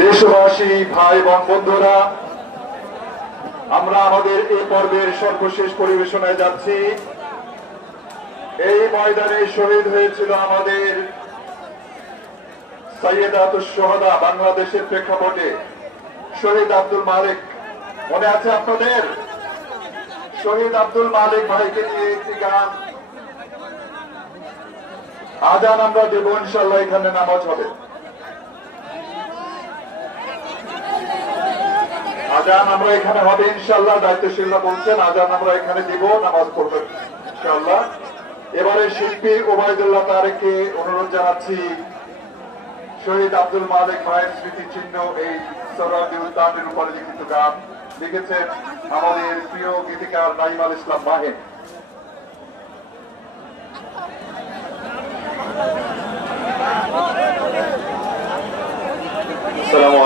দেশবাসী, ভাই এবং বন্ধুরা, আমরা আমাদের এই পর্বের সর্বশেষ পরিবেশনায় যাচ্ছি। এই ময়দানে শহীদ হয়েছিল আমাদের সাইয়েদাতুশ শুহাদা, বাংলাদেশের প্রেক্ষাপটে শহীদ আব্দুল মালিক। মনে আছে আপনাদের? শহীদ আব্দুল মালিক ভাইকে নিয়ে একটি গান আজান আমরা দেব, ইনশাল্লাহ এখানে নামাজ হবে। আজান আমরা এখানে হবে ইনশাল্লাহ, দায়িত্বশীলরা বলছেন আজান আমরা এখানে দিব, নামাজ পড়বেন ইনশাল্লাহ। এবারে শিল্পী ওবায়দুল্লাহ তারেককে অনুরোধ জানাচ্ছি শহীদ আব্দুল মালিক ভাইয়ের স্মৃতি চিহ্ন এই সোহরাওয়ার্দী উদ্যানের উপরে লিখিত গান লিখেছেন আমাদের প্রিয় গীতিকার নাইমুল ইসলাম মাহিন।